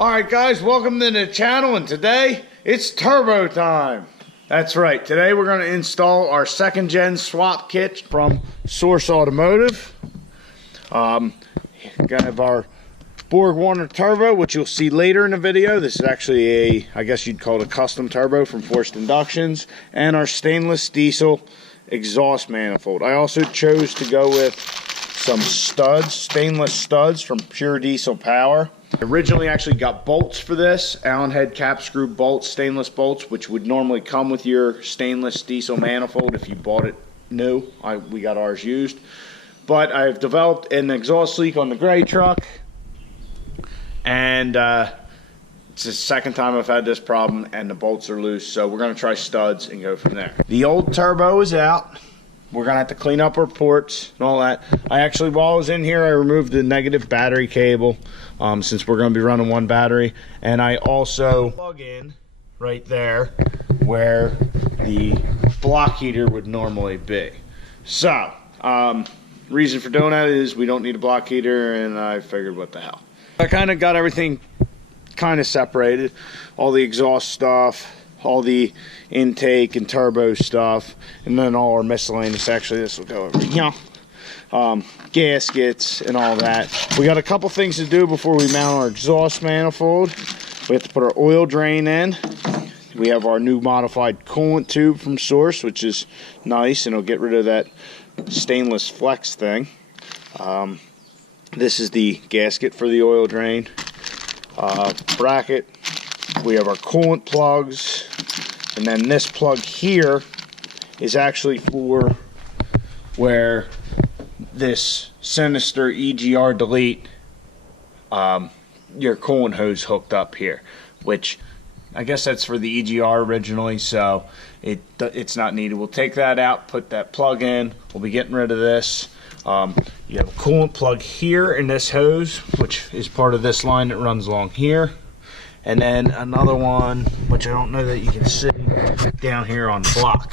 Alright guys, welcome to the channel, and today it's turbo time. That's right, today we're going to install our second gen swap kit from Source Automotive. Going to have our Borg Warner turbo, which you'll see later in the video. This is actually I guess you'd call it a custom turbo from Forced Inductions, and our stainless diesel exhaust manifold. I also chose to go with some studs, stainless studs from Pure Diesel Power. I originally actually got bolts for this, Allen head cap screw bolts, stainless bolts, which would normally come with your stainless diesel manifold if you bought it new. We got ours used. But I've developed an exhaust leak on the gray truck, and it's the second time I've had this problem, and the bolts are loose, so we're going to try studs and go from there. The old turbo is out. We're going to have to clean up our ports and all that. I actually, while I was in here, I removed the negative battery cable, since we're going to be running one battery. And I also plug in right there where the block heater would normally be. So, reason for doing that is we don't need a block heater, and I figured, what the hell. I kind of got everything kind of separated. All the exhaust stuff, all the intake and turbo stuff, and then all our miscellaneous. Actually, this will go over here. Gaskets and all that. We got a couple things to do before we mount our exhaust manifold. We have to put our oil drain in. We have our new modified coolant tube from Source, which is nice, and it'll get rid of that stainless flex thing. This is the gasket for the oil drain. Bracket. We have our coolant plugs, and then this plug here is actually for where this sinister EGR delete your coolant hose hooked up here, which I guess that's for the EGR originally, so it's not needed. We'll take that out, put that plug in. We'll be getting rid of this. You have a coolant plug here in this hose, which is part of this line that runs along here. And then another one, which I don't know that you can see, down here on the block.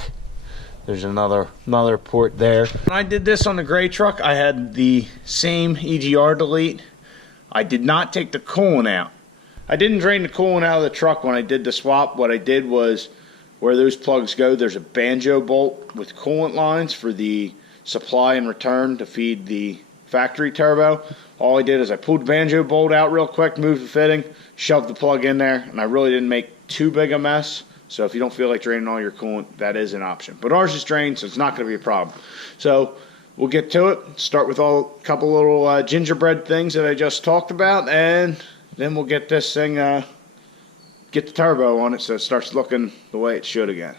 There's another port there. When I did this on the gray truck, I had the same EGR delete. I did not take the coolant out. I didn't drain the coolant out of the truck when I did the swap. What I did was, where those plugs go, there's a banjo bolt with coolant lines for the supply and return to feed the factory turbo. All I did is I pulled the banjo bolt out real quick, moved the fitting, shoved the plug in there, and I really didn't make too big a mess. So if you don't feel like draining all your coolant, that is an option. But ours is drained, so it's not going to be a problem. So we'll get to it. Start with a couple little gingerbread things that I just talked about, and then we'll get this thing, get the turbo on it so it starts looking the way it should again.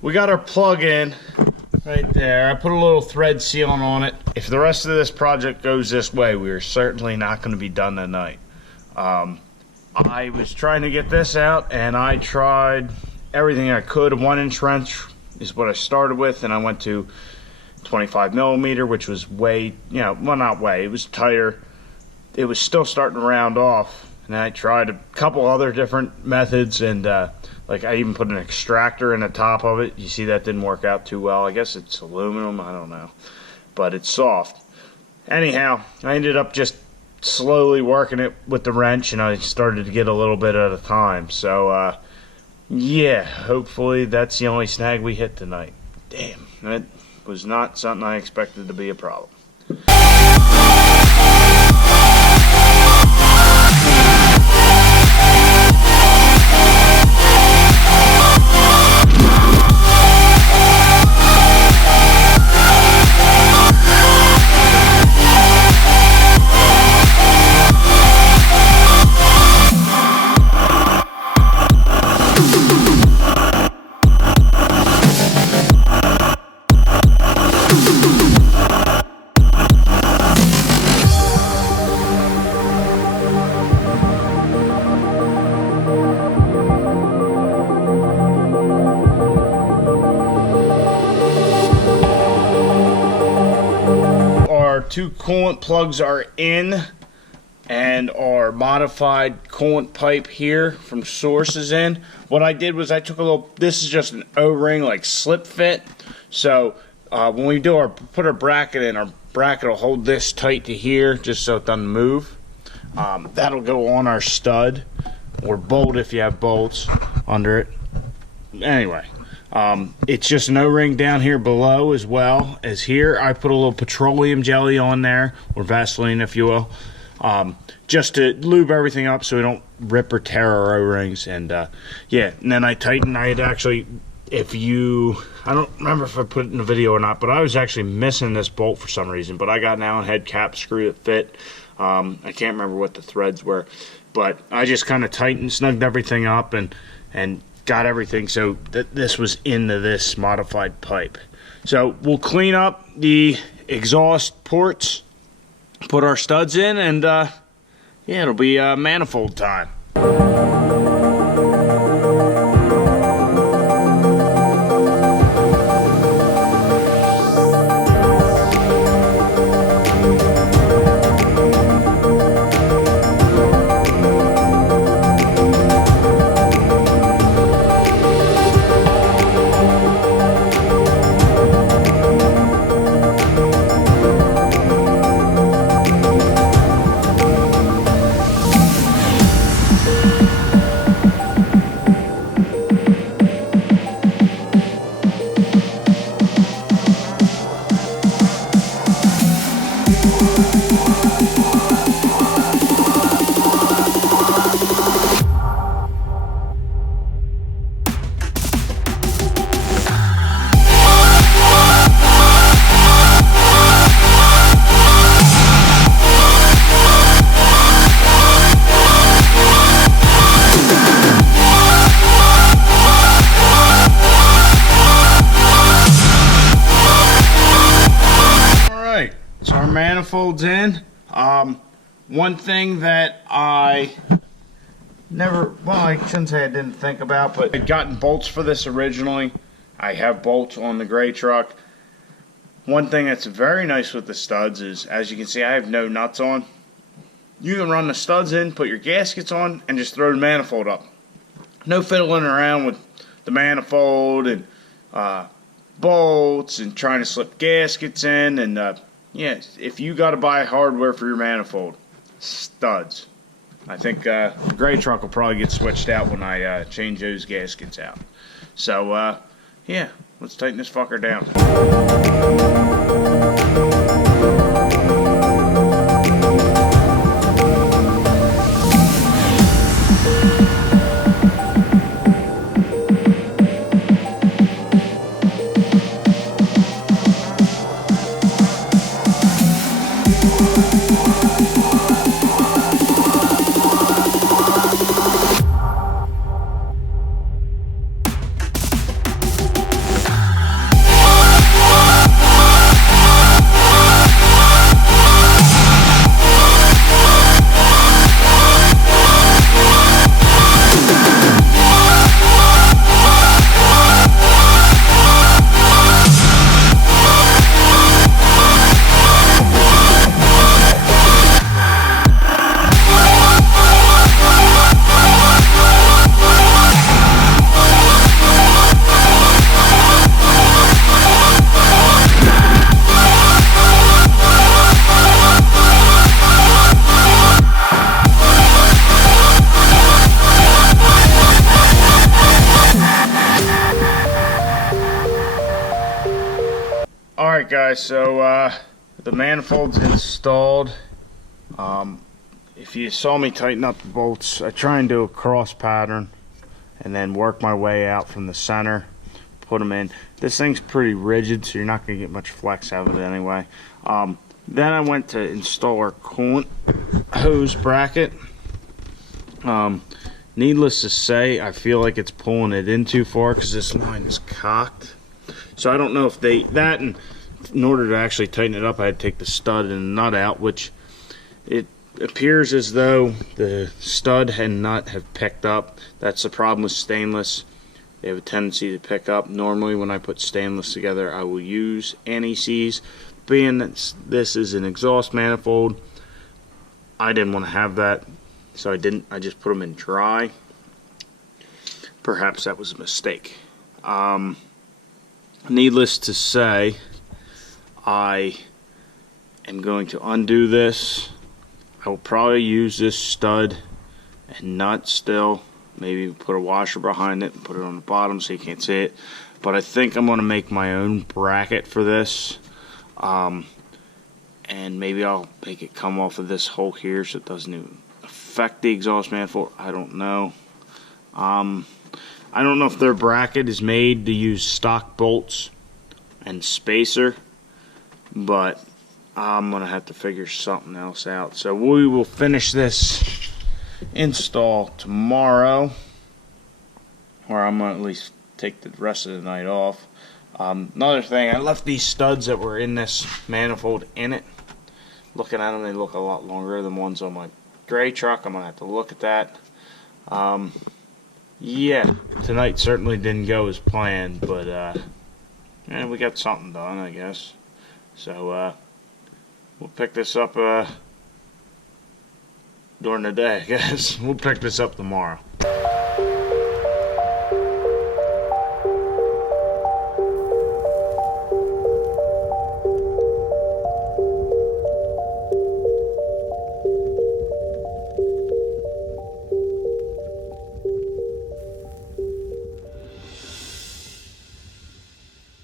We got our plug in right there. I put a little thread sealant on it. If the rest of this project goes this way, we are certainly not going to be done tonight. I was trying to get this out, and I tried everything I could. A 1-inch wrench is what I started with, and I went to 25 millimeter, which was way, well, not way, it was tighter. It was still starting to round off. And I tried a couple other different methods, and like I even put an extractor in the top of it. You see that didn't work out too well. I guess it's aluminum, I don't know. But it's soft. Anyhow, I ended up just slowly working it with the wrench, and I started to get a little bit at a time. So, yeah, hopefully that's the only snag we hit tonight. Damn, that was not something I expected to be a problem. coolant plugs are in, and our modified coolant pipe here from source is in. What I did was I took a little, this is just an O-ring like slip fit. So when we do put our bracket in, our bracket will hold this tight to here just so it doesn't move. That'll go on our stud or bolt if you have bolts under it. Anyway, it's just an O-ring down here below as well as here. I put a little petroleum jelly on there, or Vaseline if you will, just to lube everything up so we don't rip or tear our O-rings. And yeah, and then I tighten. I had actually, I don't remember if I put it in the video or not, but I was actually missing this bolt for some reason, but I got an Allen head cap screw that fit. I can't remember what the threads were, but I just kind of tightened, snugged everything up, and got everything so that this was into this modified pipe. So we'll clean up the exhaust ports, put our studs in, and yeah, it'll be manifold time. So our manifold's in. One thing that I shouldn't say I didn't think about, but I'd gotten bolts for this originally. I have bolts on the gray truck. One thing that's very nice with the studs is, as you can see, I have no nuts on. You can run the studs in, put your gaskets on, and just throw the manifold up. No fiddling around with the manifold and bolts and trying to slip gaskets in. And yeah, if you got to buy hardware for your manifold, studs. I think the gray truck will probably get switched out when I change those gaskets out. So yeah, let's tighten this fucker down. Alright guys, so the manifold's installed. If you saw me tighten up the bolts, I try and do a cross pattern and then work my way out from the center, put them in. This thing's pretty rigid, so you're not going to get much flex out of it anyway. Then I went to install our coolant hose bracket. Needless to say, I feel like it's pulling it in too far because this line is cocked. So I don't know if and in order to actually tighten it up, I had to take the stud and the nut out, which it appears as though the stud and nut have picked up. That's the problem with stainless. They have a tendency to pick up. Normally when I put stainless together, I will use anti-seize. being that this is an exhaust manifold, I didn't want to have that, so I just put them in dry. Perhaps that was a mistake. Needless to say, I am going to undo this. I will probably use this stud and nut still. Maybe put a washer behind it and put it on the bottom so you can't see it. But I think I'm going to make my own bracket for this. And maybe I'll make it come off of this hole here so it doesn't even affect the exhaust manifold. I don't know. I don't know if their bracket is made to use stock bolts and spacer, but I'm going to have to figure something else out. So we will finish this install tomorrow, or I'm going to at least take the rest of the night off. Another thing, I left these studs that were in this manifold in it. Looking at them, they look a lot longer than ones on my gray truck. I'm going to have to look at that. Yeah, tonight certainly didn't go as planned, but yeah, we got something done, I guess. So we'll pick this up during the day, I guess. We'll pick this up tomorrow.